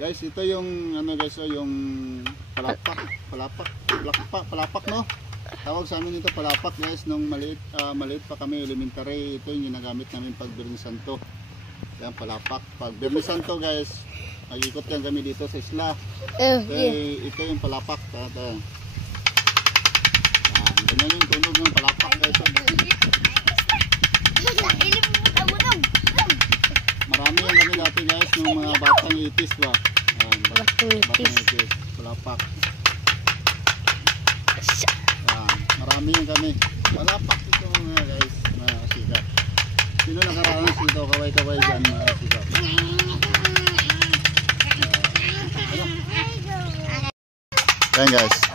Guys, ito yung ano guys, so yung palapak no? Tawag sa amin ito palapak guys, nung maliit pa kami elementary, ito yung ginagamit namin pag Birnis Santo. Yan palapak. Pag Birnis Santo guys, nag-ikot yan kami dito sa isla. Ito yung palapak. Ganyan yung tunog ng palapak guys. Marami yan kami dati guys, nung mga batang itis ba? Batang itis, palapak. Marami yan kami. Palapak ito mga guys, mga sigat. Sino nakaranas dito, kaway-kaway dyan mga sigat. Ayan guys.